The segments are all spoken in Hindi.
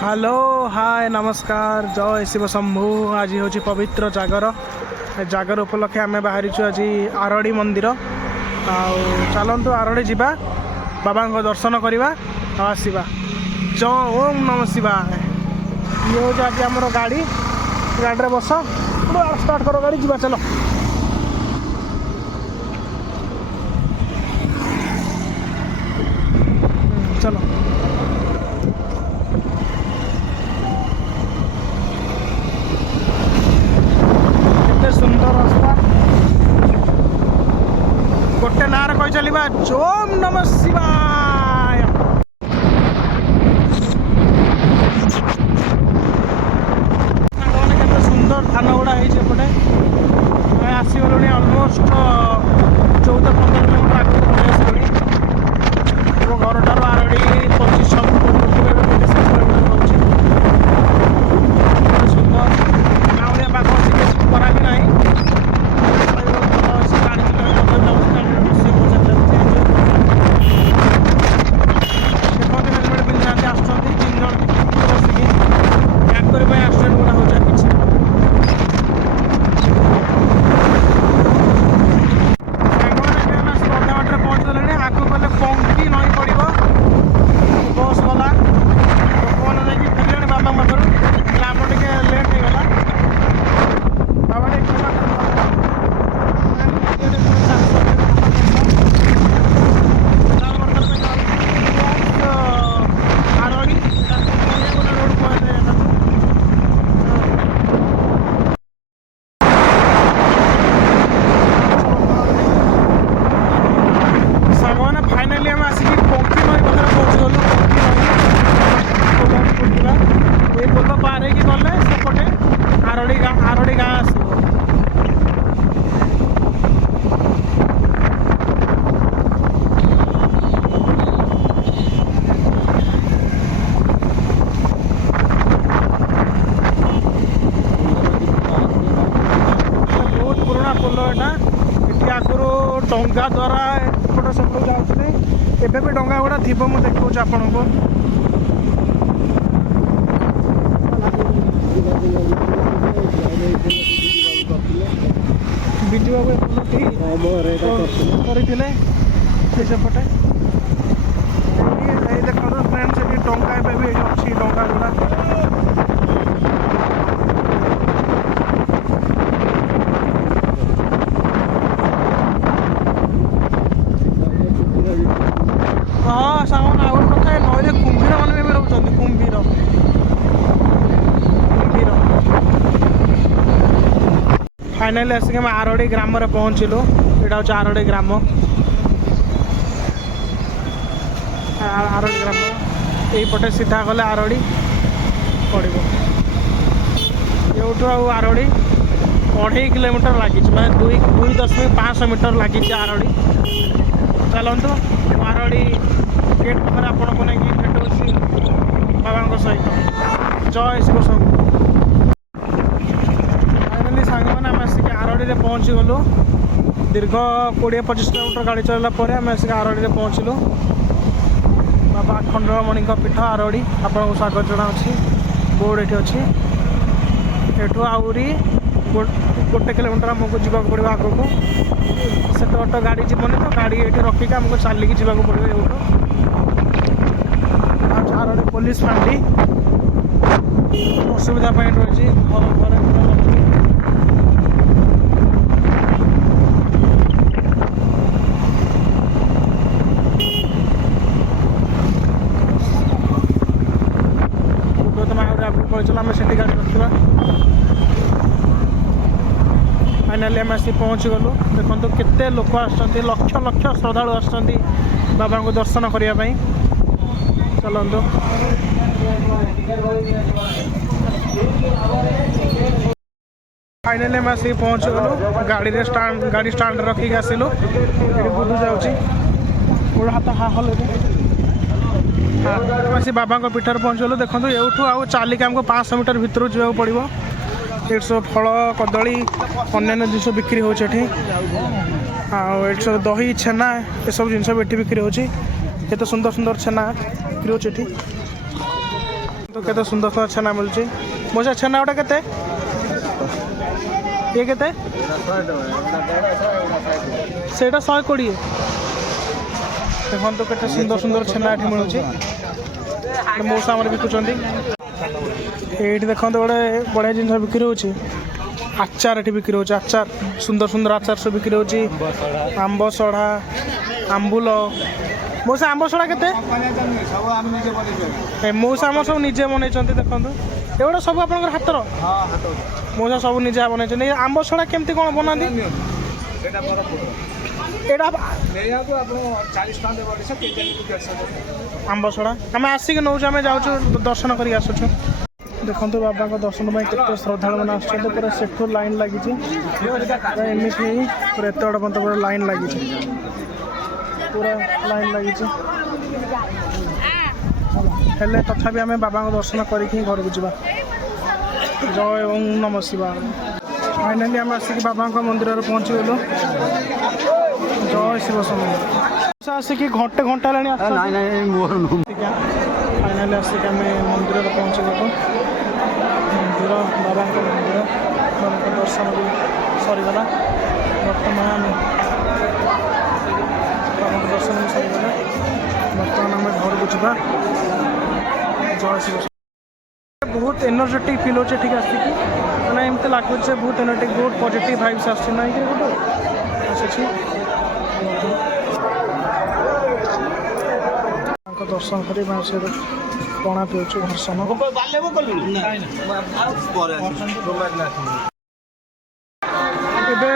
हेलो हाय नमस्कार जय शिव शंभु। आज हूँ पवित्र जागर जागर उपलक्षे आम बाहरी आज आरड़ी मंदिर चलतु आरड़ी जावा बाबा दर्शन करवा आसवा। जय ओम नम शिवाय। ये हूँ आज आम गाड़ी गाड़ी बस स्टार्ट करो गाड़ी जा चलो। चलो सुंदर रास्ता गोटे नार कही चलवा ओम नमः शिवाय। केते सुंदर धान गुड़ा होपटे आसगलुणी अलमोस्ट 14-15 किलोमीटर आगे पहुँच आसलुणी। घर ठार आरड़ी 25-26 किलोमीटर सुंदर गाँवलिया पाख करा भी नहीं। आरड़ी गाँ आस बहुत पुराना पोल यहाँ ये आगुरी डंगा द्वारा एपट सब जाते एवं भी डंगा गुड़ा थी मुझे देखा आपण को। बिजु बाबू करते सेपटे देखो फ्रेंड्स ये डंगा भी अच्छी डंगा गुड़ा हाँ सामान आगे कथा नईले कुंभीर मैंने भी रोच कुंभीर फाइनाली आसिक आम आरड़ी ग्राम पहुँचलु। यहाँ हूँ आरड़ी ग्राम आरड़ी ग्राम यहीपटे सीधा गले आरड़ी पड़ो। यूठू आरड़ी 2.5 किलोमीटर लगी मैं 2.5 मीटर लगी आरड़ी। चलतु आरड़ी गेट पर आपण को नहीं भेट बाबा सहित जय शिव शंभु। फाइनाली सांग मैंने आम आसिक आरड़ी पहुँची गलु। दीर्घ 20-25 किलोमीटर गाड़ी चलला आम आसिक आरड़ी पहुँचलु। बाबा अखंडमणि पीठ आरड़ी आपको स्वागत जनावि। बोर्ड ये अच्छी एठू आहरी 1 किलोमीटर आमको जावाक पड़ो आग को से ऑटो गाड़ी जीवन तो गाड़ी ये रखिक आमको चलिकी जावाक पड़ो। यूठू आरड़ी पुलिस फांडी असुविधा रही घर चलो आम से गाड़ी रखा। फाइनाली आम आसी पहुँची गलु। देखो केते लोक आसछन्ति लक्ष लक्ष श्रद्धालु आसछन्ति बाबा को दर्शन करने। चलतु फाइनाली आम आसिक पहुँची गलु। गाड़ी स्टांड रखिक आसिलु। ये बुधु जाऊँगी गोड़ हाथ हाहल आसी बाबा पीठर पहुँचलु। देखो यूठू आउ चलिक आमको 500 मीटर भितर जावाक पड़ो। ये सब फल कदली अन्य जिनस बिक्री हो सब दही छेना ये सब जिन बिक्री हो। सुंदर सुंदर छेना बिक्री हो। तो केते सुंदर सुंदर छेना मिलुची मोसा छेना गोटा केते ये केते सेटा 120 देखो तो केते सुंदर सुंदर छेना एठी मिलुची मौसा आमर बिकुचंदी एठी देखो तो गोटे बढ़िया जिन बिक्री होची आचार एठी बिक्री होची आचार सुंदर सुंदर आचार सब बिक्री होची आंब सढ़ा आंबुल मौसा आंब सढ़ा केते मौसा आम सब निजे बनई देखो एगुड़ा सब आप हाथर मौसा सब निजे बनई आंब सढ़ा केमती कौन बनाती आंब सढ़ा आम आसिक नौ आम जाऊँ दर्शन कर आसुचु देखो बाबा दर्शन के श्रद्धा मैंने आसुँच पूरा सेठू लाइन लगी एमती पूरा एत बड़ पर्यटन पूरा लाइन लगी पूरा लाइन लगी हेले तथापि आम बाबा दर्शन करके घर को जा जय ओं नम शिवाय फाइनाली आम आसिक बाबा मंदिर पहुँची गलु जय शिव समय आसिक घंटे घंटा फाइनाली आसिक आम मंदिर पहुँची गलु मंदिर बाबा मंदिर बाबा दर्शन भी सरीगला बर्तमान बाबा दर्शन भी सरीगला बर्तमान आम घर को जा जय शिव बहुत एनर्जेटिक फिल होचे ठीक आसिक मैंने एमती लगुचे बहुत एनर्जेटिक बहुत पॉजिटिव भाइब्स आसुची ना कि गोटे आसुची दर्शन कर पणा पिछू दर्शन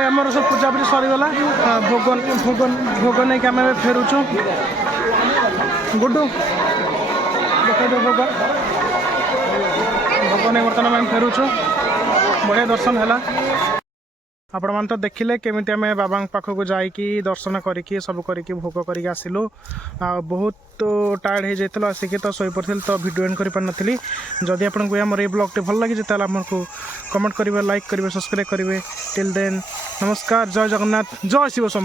एमर सब पूजापूजी सरीगला भोग भोग भोग नहीं आम फेरुचु गुड्डू देख भोग भोग नहीं बर्तमान आम फेरुचु बढ़िया दर्शन है आपण मैंने तो देखिले केमी आम बाबा पाखक जाकि दर्शन करके सब करके भोग करके आसिलु बहुत टायर्ड हो जाइल आसिक तो शोपड़ी तो वीडियो एंड कर पारि जदि आपको आम ये ब्लॉग भल लगी आमको कमेंट करेंगे लाइक करेंगे सब्सक्राइब करेंगे टिल देन नमस्कार जय जगन्नाथ जय शिव शंभु।